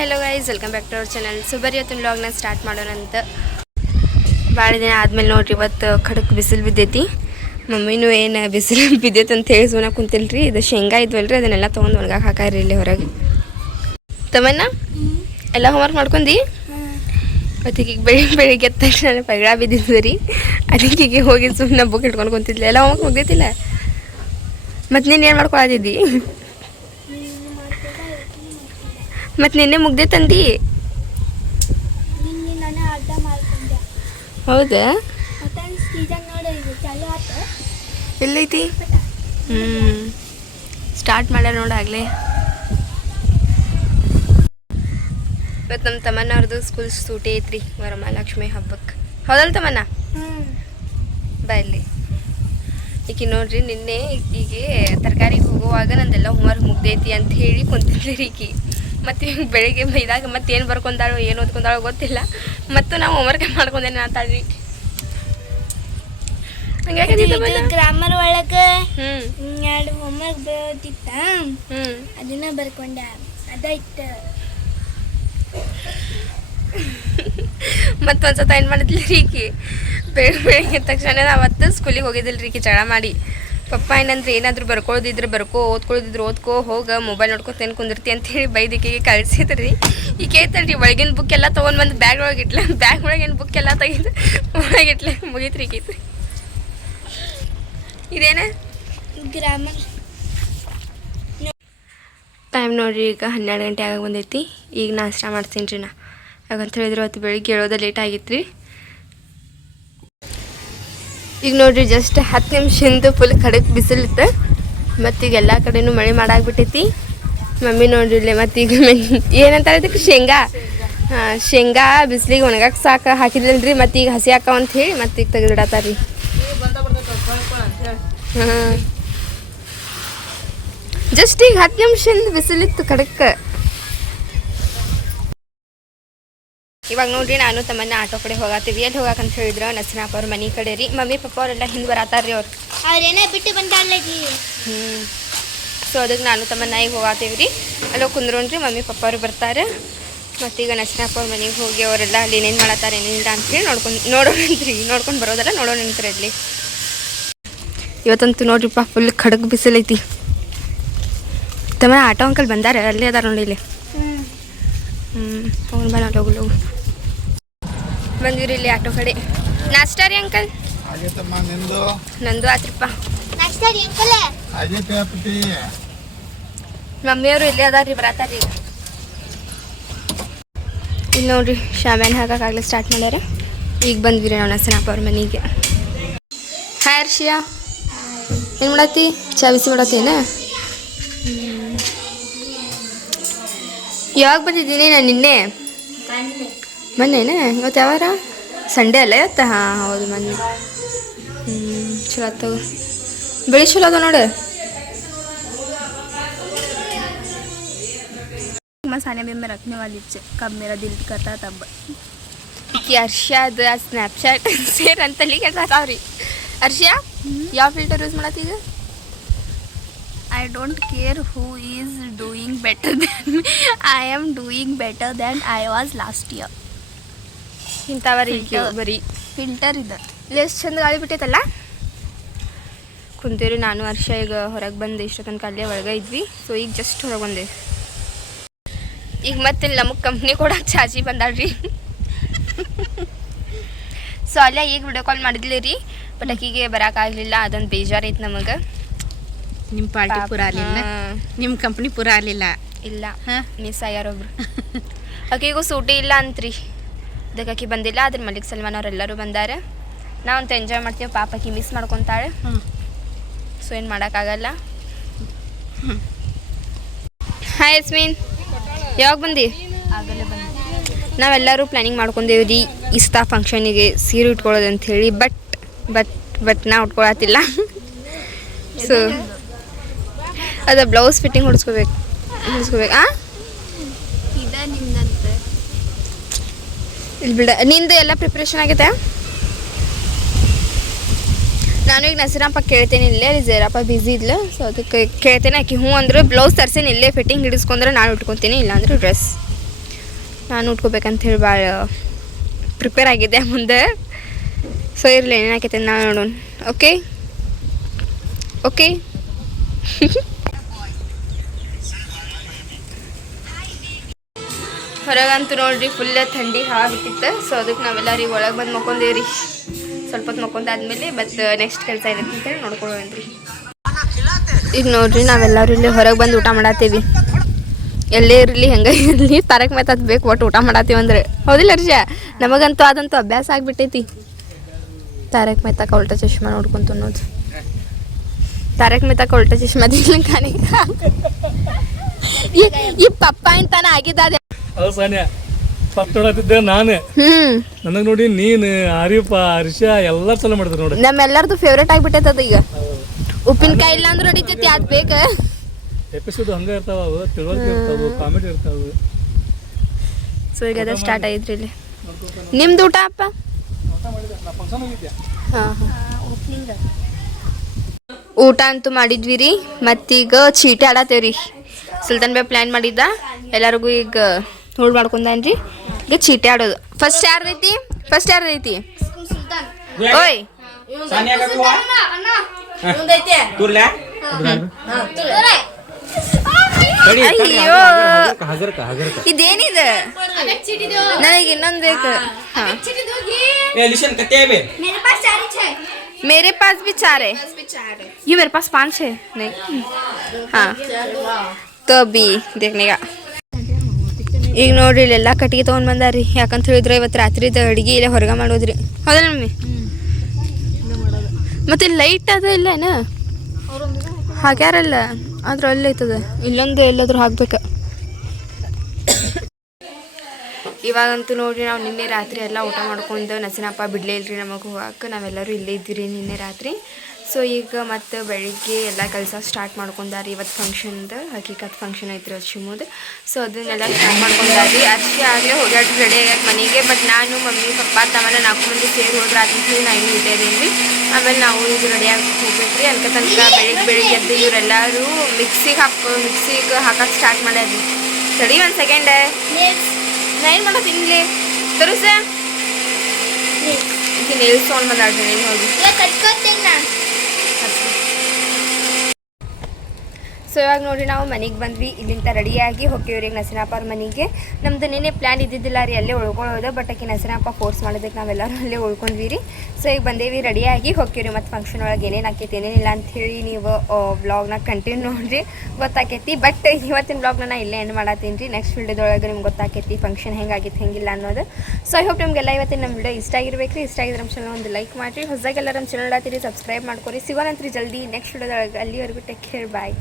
Hi hello guys, welcome back to our channel. So ಬರೀ ಇವತ್ತಿನ ವ್ಲಾಗ್ನ ಸ್ಟಾರ್ಟ್ ಮಾಡೋಣಂತ. ಭಾಳ ದಿನ ಆದಮೇಲೆ ನೋಡ್ರಿ ಇವತ್ತು ಖಡಕ್ ಬಿಸಿಲು ಬಿದ್ದೈತಿ. ಮಮ್ಮಿನೂ ಏನು ಬಿಸಿಲು ಬಿದ್ದೈತೆ ಅಂತ ಹೇಳಿ ಸುಮ್ಮನೆ ಕುಂತಿಲ್ರಿ. ಇದು ಶೇಂಗಾ ಇದ್ವಲ್ರಿ, ಅದನ್ನೆಲ್ಲ ತೊಗೊಂಡು ಒಣಗಾಕ ಹಾಕಾರಿ ಇಲ್ಲಿ ಹೊರಗೆ. ತಮ್ಮನ್ನ ಎಲ್ಲ ಹೋಮ್ವರ್ಕ್ ಮಾಡ್ಕೊಂಡಿ. ಮತ್ತು ಈಗ ಬೆಳಿಗ್ಗೆ ಎದ್ದ ತಕ್ಷಣ ಪೈಳ ಬಿದ್ದಿದ್ದು ರೀ. ಅದಕ್ಕೆ ಈಗ ಹೋಗಿ ಸುಮ್ಮನೆ ಬುಕ್ ಇಟ್ಕೊಂಡು ಕುಂತಿದ್ಲಿ. ಎಲ್ಲ ಹೋಮ್ವರ್ಕ್ ಮುಗ್ದೈತಿಲ್ಲ. ಮತ್ತು ನೀನು ಏನು ಮಾಡ್ಕೊಳತಿದ್ದಿ? ಮತ್ತು ನಿನ್ನೆ ಮುಗ್ದೈತಂದು. ಹೌದಾ? ಎಲ್ಲೈತಿ? ಸ್ಟಾರ್ಟ್ ಮಾಡ್ಯಾರ ನೋಡಾಗಲೇ. ಇವತ್ತು ನಮ್ಮ ತಮ್ಮನವ್ರದ್ದು ಸ್ಕೂಲ್ ಸೂಟಿ ಐತ್ರಿ ವರಮಹಾಲಕ್ಷ್ಮಿ ಹಬ್ಬಕ್ಕೆ. ಹೌದಲ್ಲ ತಮ್ಮನ್ನ? ಬಾ ಇಲ್ಲಿ. ಈಗ ನೋಡ್ರಿ, ನಿನ್ನೆ ಈಗ ತರಕಾರಿಗೆ ಹೋಗುವಾಗ ನಂದೆಲ್ಲ ಹೋಮ್ವರ್ಕ್ ಮುಗ್ದೈತಿ ಅಂತ ಹೇಳಿ ಕುಂತಿದ್ರಿ ಈಕಿ. ಮತ್ತು ಈಗ ಬೆಳಿಗ್ಗೆ ಬೈದಾಗ ಮತ್ತೆ ಏನು ಬರ್ಕೊಂಡಾಳೋ ಏನು ಓದ್ಕೊಂಡಾಳೋ ಗೊತ್ತಿಲ್ಲ. ಮತ್ತು ನಾವು ಹೋಮ್ವರ್ಕ್ ಮಾಡ್ಕೊಂಡೇನೆ ಅಂತಾಳ್ರಿ. ಗ್ರಾಮರ್ ಒಳಗೆ ಎರಡು ಹೋಮ್ವರ್ಕ್ ಬರೋದಿತ್ತ, ಅದನ್ನ ಬರ್ಕೊಂಡೆ. ಅದಾಯ್ತು. ಮತ್ತೊಂದ್ಸತ ಏನು ಮಾಡಿದ್ಲಿ ರೀಕಿ, ಬೆಳಿಗ್ಗೆ ತಕ್ಷಣ ಅವತ್ತು ಸ್ಕೂಲಿಗೆ ಹೋಗಿದ್ದಿಲ್ಲ ರೀಕಿ ಜಗಳ ಮಾಡಿ. ಪಪ್ಪ ಏನಂದ್ರೆ ಏನಾದರೂ ಬರ್ಕೊಳ್ಳೋದಿದ್ರೆ ಬರ್ಕೋ, ಓದ್ಕೊಳ್ಳೋದಿದ್ರೆ ಓದ್ಕೋ, ಹೋಗ ಮೊಬೈಲ್ ನೋಡ್ಕೊತೇನು ಕುಂದಿರ್ತಿ ಅಂತೇಳಿ ಬೈದಿಕ್ಕಿಗೆ ಕಳಿಸಿದ್ರಿ. ಈಗ ಐತಲ್ರಿ ಒಳಗಿನ ಬುಕ್ ಎಲ್ಲ ತೊಗೊಂಡು ಬಂದು ಬ್ಯಾಗ್ ಒಳಗೆ ಇಟ್ಲ. ಬ್ಯಾಗ್ ಒಳಗಿನ ಬುಕ್ ಎಲ್ಲ ತೆಗೆದು ಒಳಗಿಟ್ಲೆ ಮುಗೀತ್ರಿ ಈಗೈತ್ರಿ. ಇದೇನ ಗ್ರಾಮರ್ ಟೈಮ್ ನೋಡಿರಿ, ಈಗ 12 ಗಂಟೆ ಆಗ ಬಂದೈತಿ. ಈಗ ನಾಷ್ಟ ಮಾಡ್ತೀನಿ ರೀ ನಾ. ಯಾಕಂತ ಹೇಳಿದ್ರೆ ಅವತ್ತು ಬೆಳಿಗ್ಗೆ ಹೇಳೋದು ಲೇಟ್ ಆಗಿತ್ತು ರೀ. ಈಗ ನೋಡಿರಿ ಜಸ್ಟ್ 10 ನಿಮಿಷದಿಂದ ಫುಲ್ ಖಡಕ್ ಬಿಸಿಲಿತ್ತು. ಮತ್ತೀಗ ಎಲ್ಲ ಕಡೆನೂ ಮಳೆ ಮಾಡಾಕ್ಬಿಟ್ಟೈತಿ. ಮಮ್ಮಿ ನೋಡ್ರಿ ಇಲ್ಲೇ ಮತ್ತೀಗ ಏನಂತಾರೆ ಇದಕ್ಕೆ ಶೇಂಗಾ ಬಿಸಿಲಿಗೆ ಒಣಗಕ್ಕೆ ಸಾಕು ಹಾಕಿದ್ರಲ್ರಿ. ಮತ್ತೀಗ ಹಸಿ ಹಾಕವ ಅಂತ ಹೇಳಿ ಮತ್ತೀಗ ತೆಗೆದಿಡತ್ತಾರ ರೀ. ಹಾಂ, ಜಸ್ಟ್ ಈಗ 10 ನಿಮಿಷದಿಂದ ಬಿಸಿಲಿತ್ತು ಖಡಕ್. ಇವಾಗ ನೋಡ್ರಿ ನಾನು ತಮ್ಮನ್ನ ಆಟೋ ಕಡೆ ಹೋಗಾತೀವಿ. ಎಲ್ಲಿ ಹೋಗಾಕಂತ ಹೇಳಿದ್ರು ನಸನಾಪ ಅವ್ರ ಮನೆ ಕಡೆ ರೀ. ಮಮ್ಮಿ ಪಪ್ಪ ಅವರೆಲ್ಲ ಹಿಂದೆ ಬರತ್ತಾರ್ರಿ. ಅವ್ರೇನೇ ಬಿಟ್ಟು ಬಂದಾರ್ಲೀ. ಸೊ ಅದಕ್ಕೆ ನಾನು ತಮ್ಮನ್ನ ಈಗ ಹೋಗಾತೀವಿ ರೀ. ಅಲ್ಲೋ ಕುಂದ್ರೋಣ್ರಿ, ಮಮ್ಮಿ ಪಪ್ಪ ಅವ್ರು ಬರ್ತಾರೆ. ಮತ್ತೀಗ ನಸನಾಪ ಅವ್ರ ಮನೆಗೆ ಹೋಗಿ ಅವರೆಲ್ಲ ಅಲ್ಲಿ ಏನೇನು ಮಾಡತ್ತಾರೆ ಏನೇನಿಲ್ಲ ಅಂತೇಳಿ ನೋಡೋಣಂತ್ರಿ. ನೋಡ್ಕೊಂಡು ಬರೋದಲ್ಲ ನೋಡೋಣಂತ್ರಿ ಅಲ್ಲಿ. ಇವತ್ತಂತೂ ನೋಡ್ರಿಪ್ಪ ಫುಲ್ ಖಡಕ್ ಬಿಸಿಲೈತಿ. ತಮ್ಮ ಆಟೋ ಅಂಕಲ್ ಬಂದಾರ, ಅಲ್ಲೇ ಅದಾರ ನೋಡಿ ಇಲ್ಲಿ. ಹೋಗಿ ಬಾ ಲಗು ಬಂದಿವ್ರಿ ಇಲ್ಲಿ ಆಟೋ ಕಡೆ. ನಾಷ್ಟಾ ರೀ ಅಂಕಲ್? ನಂದು ಆತ್ರಪ್ಪ. ಮಮ್ಮಿಯವರು ಇಲ್ಲೇ ಅದಾರ್ರಿ, ಬರತ್ತಾರ್ರಿ. ಇಲ್ಲಿ ನೋಡ್ರಿ ಶಾಮ್ಯಾನ ಹಾಕಕ್ಕಾಗಲೇ ಸ್ಟಾರ್ಟ್ ಮಾಡ್ಯಾರ. ಈಗ ಬಂದ್ವಿ ರೀ ನಾವು ನಸನಾಪ ಅವ್ರ ಮನೆಗೆ. ಹಾಯ್ ಅರ್ಷಿಯಾ, ಏನು ಮಾಡತ್ತಿ? ಚಾ ಬಿಸಿ ಮಾಡತ್ತೇನ? ಯಾವಾಗ ಬಂದಿದ್ದೀನಿ ನಾನು? ನಿನ್ನೆ ಮೊನ್ನೆನ? ಇವತ್ತು ಯಾವಾರ? ಸಂಡೇ ಅಲ್ಲ ಇವತ್ತು? ಹಾಂ ಹೌದು, ಮೊನ್ನೆ. ಚಲೋ ಆತವ. ಬೆಳಿ ಚಲೋ ಅದ ನೋಡು. मसाले में मैं रखने वाली कब मेरा दिल करता तब. ಅರ್ಷಿಯಾದ ಸ್ನ್ಯಾಪ್ಚಾಟ್ ಸೇರ್ ಅಂತಲ್ಲಿ ಕೇಳ್ತಾವ್ರಿ. ಅರ್ಷಿಯಾ ಯಾವ ಫಿಲ್ಟರ್ ಯೂಸ್ ಮಾಡತ್ತೀಗ? I don't care who is doing better than me. I am doing better than I was last year. ಇಂಥವರಿ ಬರೀ ಫಿಲ್ಟರ್ ಇದೆ. ಇಲ್ಲಿ ಎಷ್ಟು ಚಂದ ಗಾಳಿ ಬಿಟ್ಟೈತಲ್ಲ. ಕುಂತೀರಿ ನಾನು ವರ್ಷ ಈಗ ಹೊರಗೆ ಬಂದೆ. ಇಷ್ಟು ತನಕ ಅಲ್ಲೇ ಒಳಗೆ ಇದ್ವಿ. ಸೊ ಈಗ ಜಸ್ಟ್ ಹೊರಗೆ ಬಂದೆ. ಈಗ ಮತ್ತೆ ನಮಗೆ ಕಂಪ್ನಿ ಕೊಡೋಕೆ ಚಾಚಿ ಬಂದಾಳ್ರಿ. ಸೊ ಅಲ್ಲೇ ಈಗ ವಿಡಿಯೋ ಕಾಲ್ ಮಾಡಿದ್ಲಿ ರೀ. ಬಟ್ ಆಕಿಗೆ ಬರೋಕ್ಕಾಗಲಿಲ್ಲ. ಅದೊಂದು ಬೇಜಾರೈತೆ ನಮಗೆ. ನಿಮ್ಮ ಪಾರ್ಟಿ ಪೂರ ಆಗಲಿಲ್ಲ, ನಿಮ್ಮ ಕಂಪ್ನಿ ಪೂರ ಆಗಲಿಲ್ಲ. ಇಲ್ಲ, ಮಿಸ್ ಆಗ್ಯಾರೊಬ್ರು. ಆಕೆಗೂ ಸೂಟಿ ಇಲ್ಲ ಅಂತ್ರಿ. ಅದಕ್ಕೆ ಆಕೆ ಬಂದಿಲ್ಲ. ಅದ್ರ ಮಲಿಕ್ ಸಲ್ಮಾನ್ ಅವರೆಲ್ಲರೂ ಬಂದಾರೆ. ನಾವಂತ ಎಂಜಾಯ್ ಮಾಡ್ತೀವಿ. ಪಾಪ ಆಕೆ ಮಿಸ್ ಮಾಡ್ಕೊತಾಳೆ. ಸೊ ಏನು ಮಾಡೋಕ್ಕಾಗಲ್ಲ. ಹಾಯ್ ಯಸ್ಮೀನ್, ಯಾವಾಗ ಬಂದು? ಆಗಲೇ ಬಂದು ನಾವೆಲ್ಲರೂ ಪ್ಲ್ಯಾನಿಂಗ್ ಮಾಡ್ಕೊಂಡೇವಿ ರೀ ಇಸ್ತಾ ಫಂಕ್ಷನಿಗೆ ಸೀರೆ ಉಟ್ಕೊಳ್ಳೋದು ಅಂಥೇಳಿ. ಬಟ್ ನಾ ಉಟ್ಕೊಳತ್ತಿಲ್ಲ. ಸೊ ಅದು ಬ್ಲೌಸ್ ಫಿಟ್ಟಿಂಗ್ ಹೊಡ್ಸ್ಕೋಬೇಕು. ಇದೆ ನಿಮ್ದಂತೆ. ಇಲ್ಲಿ ಬಿಡ, ನಿಂದು ಎಲ್ಲ ಪ್ರಿಪ್ರೇಷನ್ ಆಗೈತೆ? ನಾನು ಈಗ ನಸೀರಪ್ಪ ಕೇಳ್ತೇನೆ. ಇಲ್ಲೇ ಜೀರಪ್ಪ ಬ್ಯುಸಿ ಇದ್ಲು. ಸೊ ಅದಕ್ಕೆ ಕೇಳ್ತೇನೆ. ಆಕೆ ಹ್ಞೂ ಅಂದ್ರೆ ಬ್ಲೌಸ್ ತರ್ಸೇನೆ, ಇಲ್ಲೇ ಫಿಟ್ಟಿಂಗ್ ಹಿಡಿಸ್ಕೊಂಡ್ರೆ ನಾನು ಉಟ್ಕೊತೀನಿ, ಇಲ್ಲಾಂದ್ರೆ ಡ್ರೆಸ್. ನಾನು ಉಟ್ಕೋಬೇಕಂತ ಹೇಳಿ ಭಾಳ ಪ್ರಿಪೇರ್ ಆಗಿದ್ದೆ ಮುಂದೆ. ಸೊ ಇರಲಿ ಏನಾಕೈತೆ ನಾವು ನೋಡೋಣ. ಓಕೆ ಓಕೆ ಹೊರಗಂತೂ ನೋಡ್ರಿ ಫುಲ್ ಥಂಡಿ ಹವಾ ಬಿಟ್ಟಿತ್ತು. ಸೊ ಅದಕ್ಕೆ ನಾವೆಲ್ಲರಿಗೆ ಒಳಗೆ ಬಂದು ಮಕ್ಕೊಂದೇವ್ರಿ. ಸ್ವಲ್ಪ ಹೊತ್ತು ಮಕ್ಕೊಂದಾದ್ಮೇಲೆ ಮತ್ತು ನೆಕ್ಸ್ಟ್ ಕೆಲಸ ಏನೈತೆ ಅಂತೇಳಿ ನೋಡ್ಕೊಳ್ಳೋಣ್ರಿ. ಈಗ ನೋಡ್ರಿ ನಾವೆಲ್ಲರೂ ಇಲ್ಲಿ ಹೊರಗೆ ಬಂದು ಊಟ ಮಾಡತ್ತೀವಿ. ಎಲ್ಲೇ ಇರಲಿ ಹೆಂಗೆ ಇರಲಿ ತಾರಕ್ ಮೆಹ್ತಾ ಬೇಕು ಒಟ್ಟು ಊಟ ಮಾಡತ್ತೀವಿ ಅಂದ್ರೆ. ಹೌದಿಲ್ಲ ಹರ್ಷ? ನಮಗಂತೂ ಅದಂತೂ ಅಭ್ಯಾಸ ಆಗಿಬಿಟ್ಟೈತಿ. ತಾರಕ್ ಮೆಹ್ತಾ ಕಾ ಉಲ್ಟಾ ಚಶ್ಮಾ ನೋಡ್ಕೊಂತ ಅನ್ನೋದು. ತಾರಕ್ ಮೆಹ್ತಾ ಕಾ ಉಲ್ಟಾ ಚಶ್ಮಾ ದಿಲ್ಲ ಕಾಣಿ ಈ ಪಪ್ಪ ಅಂತಾನ ಆಗಿದ್ದ. ಅದು ಸಾನ್ಯ ಫಸ್ಟ್ ನೋಡತ್ತಿದ್ದೆ ನಾನು. ನನಗೆ ನೋಡಿ ನೀನು ಆರಿಫ ಹರ್ಷ ಎಲ್ಲ ಚಲೋ ಮಾಡಿದ್ರು ನೋಡಿ. ನಮ್ಮೆಲ್ಲರದು ಫೇವ್ರೇಟ್ ಆಗಿಬಿಟ್ಟೈತದ. ಈಗ ಉಪ್ಪಿನಕಾಯಿ ಇಲ್ಲ ಅಂದ್ರೆ ನಡೀತೈತಿ, ಅದು ಬೇಕು. ಎಪಿಸೋಡ್ ಹಂಗೆ ಇರ್ತಾವ, ಅವು ತಿಳುವಳಿಕೆ ಇರ್ತಾವೆ, ಕಾಮಿಡಿ ಇರ್ತಾವೆ. ಸೊ ಈಗ ಅದ ಸ್ಟಾರ್ಟ್ ಆಗೈತ್ರಿ ಇಲ್ಲಿ. ನಿಮ್ದು ಊಟ ಅಪ್ಪ? ಹಾಂ ಊಟ ಅಂತೂ ಮಾಡಿದ್ವಿ ರೀ. ಮತ್ತೀಗ ಚೀಟಿ ಆಡತ್ತೇವ್ರಿ. ಸುಲ್ತಾನ್ ಬೇ ಪ್ಲ್ಯಾನ್ ಮಾಡಿದ್ದ ಎಲ್ಲರಿಗೂ ಈಗ ಹೋಲ್ಡ್ ಮಾಡ್ಕೊಂಡೇನ್ರಿ. ಈಗ ಚೀಟಿ ಆಡೋದು. ಫಸ್ಟ್ ಯಾರ್ದೈತಿ? ಓಯ್ ಅಯ್ಯೋ ಇದೇನಿದೆ? ನನಗೆ ಇನ್ನೊಂದು ಬೇಕು. मेरे पास भी 4 है. ये मेरे पास 5 है. नहीं हाँ तो अभी देखने का. ಈಗ ನೋಡ್ರಿ ಇಲ್ಲೆಲ್ಲ ಕಟ್ಟಿಗೆ ತೊಗೊಂಡು ಬಂದಾರಿ. ಯಾಕಂತ ಹೇಳಿದ್ರೆ ಇವತ್ತು ರಾತ್ರಿದ ಅಡುಗೆ ಇಲ್ಲೇ ಹೊರಗೆ ಮಾಡೋದ್ರಿ. ಹೌದಲ್ಲ ಮಮ್ಮಿ? ಮತ್ತೆ ಲೈಟ್ ಅದ ಇಲ್ಲ ಏನ ಹಾಗ್ಯಾರಲ್ಲ, ಆದ್ರೆ ಅಲ್ಲೇ ಐತದ. ಇಲ್ಲೊಂದು ಎಲ್ಲಾದ್ರೂ ಹಾಕ್ಬೇಕು. ಇವಾಗಂತೂ ನೋಡ್ರಿ ನಾವು ನಿನ್ನೆ ರಾತ್ರಿ ಎಲ್ಲ ಊಟ ಮಾಡ್ಕೊಂಡು ನಸೀನಪ್ಪ ಬಿಡಲೇ ಇಲ್ರಿ ನಮಗೆ ಹೋಗಕ್ಕೆ. ನಾವೆಲ್ಲರೂ ಇಲ್ಲೇ ಇದ್ದೀರಿ ನಿನ್ನೆ ರಾತ್ರಿ. ಸೊ ಈಗ ಮತ್ತು ಬೆಳಿಗ್ಗೆ ಎಲ್ಲ ಕೆಲಸ ಸ್ಟಾರ್ಟ್ ಮಾಡ್ಕೊಂಡಾರಿ. ಇವತ್ತು ಫಂಕ್ಷನ್ದು ಹಕೀಕತ್ ಫಂಕ್ಷನ್ ಐತ್ರಿ ಶಿವಮೊಗ್ಗದ. ಸೊ ಅದನ್ನೆಲ್ಲ ಸ್ಟಾರ್ಟ್ ಮಾಡ್ಕೊಂಡಾರಿ. ಅಷ್ಟೇ ಆಗಲೇ ಹೋಗ್ಯಾಡ್ರಿ ರೆಡಿ ಆಗ್ಯಾಕ ಮನೆಗೆ. ಬಟ್ ನಾನು ಮಮ್ಮಿ ಪಪ್ಪ ತಮ್ಮನ 4 ಮಂದಿ ಸೇರಿ ಹೋದ್ರೆ ಅಂತೇಳಿ ನಾನು ಇನ್ನೂ ಇಟ್ಟೇನಿ. ಆಮೇಲೆ ನಾವು ಇದು ರೆಡಿಯಾಗಿ ಹೋಗ್ಬೇಕ್ರಿ. ಅದಕ್ಕೆ ತನಕ ಬೆಳಿಗ್ಗೆ ಎದ್ದು ಇವರೆಲ್ಲರೂ ಮಿಕ್ಸಿಗೆ ಹಾಕಕ್ಕೆ ಸ್ಟಾರ್ಟ್ ಮಾಡ್ಯಾರಿ. ಸರಿ ಒಂದು ಸೆಕೆಂಡ್ ನಾ ಏನು ಮಾಡೋ ತಿನ್ಲಿ ತರುಸ ಈಗ ನೇಲ್ಸ್ ತೊಗೊಂಡು ಬಂದಾಡ್ರಿ. ಏನು ಹೋಗಿ ಸೊ ಇವಾಗ ನೋಡಿರಿ ನಾವು ಮನೆಗೆ ಬಂದ್ವಿ. ಇಲ್ಲಿಂದ ರೆಡಿಯಾಗಿ ಹೋಗ್ತೀವ್ರಿ ಈಗ ನಸೀನಪ್ಪ ಅವ್ರ ಮನೆಗೆ. ನಮ್ದು ನಿನ್ನೆ ಪ್ಲ್ಯಾನ್ ಇದ್ದಿದ್ದಿಲ್ಲ ರೀ ಅಲ್ಲೇ ಉಳ್ಕೊಳ್ಳೋದು. ಬಟ್ ಆಕೆ ನಸೀನಪ್ಪ ಫೋರ್ಸ್ ಮಾಡೋದಕ್ಕೆ ನಾವೆಲ್ಲರೂ ಅಲ್ಲೇ ಉಳ್ಕೊಂಡ್ವಿ ರೀ. ಸೊ ಈಗ ಬಂದೇವಿ ರೆಡಿಯಾಗಿ ಹೋಗ್ತೀವ್ರಿ. ಮತ್ತು ಫಂಕ್ಷನ್ ಒಳಗೆ ಏನೇನು ಆಕೈತಿ ಏನೇನಿಲ್ಲ ಅಂಥೇಳಿ ನೀವು ವ್ಲಾಗ್ನ ಕಂಟಿನ್ಯೂ ನೋಡಿರಿ ಗೊತ್ತಾಕೈತಿ. ಬಟ್ ಇವತ್ತಿನ ವ್ಲಾಗ್ನ ನಾನು ಇಲ್ಲೇ ಎಂಡ್ ಮಾಡತ್ತೀನಿ ರೀ. ನೆಕ್ಸ್ಟ್ ವಿಡಿಯೋದೊಳಗೆ ನಿಮ್ಗೆ ಗೊತ್ತಾಕೈತಿ ಫಂಕ್ಷನ್ ಹೆಂಗಾಗಿತ್ತು ಹೆಂಗಿಲ್ಲ ಅನ್ನೋದು. ಸೊ ಐ ಹೋಪ್ ನಿಮಗೆಲ್ಲ ಇವತ್ತಿನ ನಮ್ಮ ವಿಡಿಯೋ ಇಷ್ಟ ಆಗಿರ್ಬೇಕು ರೀ. ಇಷ್ಟ ಆಗಿದ್ರೆ ನಮ್ಮ ಚಾನಲ್ ಒಂದು ಲೈಕ್ ಮಾಡಿರಿ. ಹೊಸದಾಗೆಲ್ಲ ನಮ್ಮ ಚಾನಲ್ ಆಡ್ತೀರಿ ಸಬ್ಸ್ಕ್ರೈಬ್ ಮಾಡ್ಕೊರಿ. ಸಿಗೋಣಂತ್ರಿ ಜಲ್ದಿ ನೆಕ್ಸ್ಟ್ ವಿಡಿಯೋದೊಳಗೆ. ಅಲ್ಲಿವರೆಗೂ ಟೇಕ್ ಕೇರ್, ಬಾಯ್.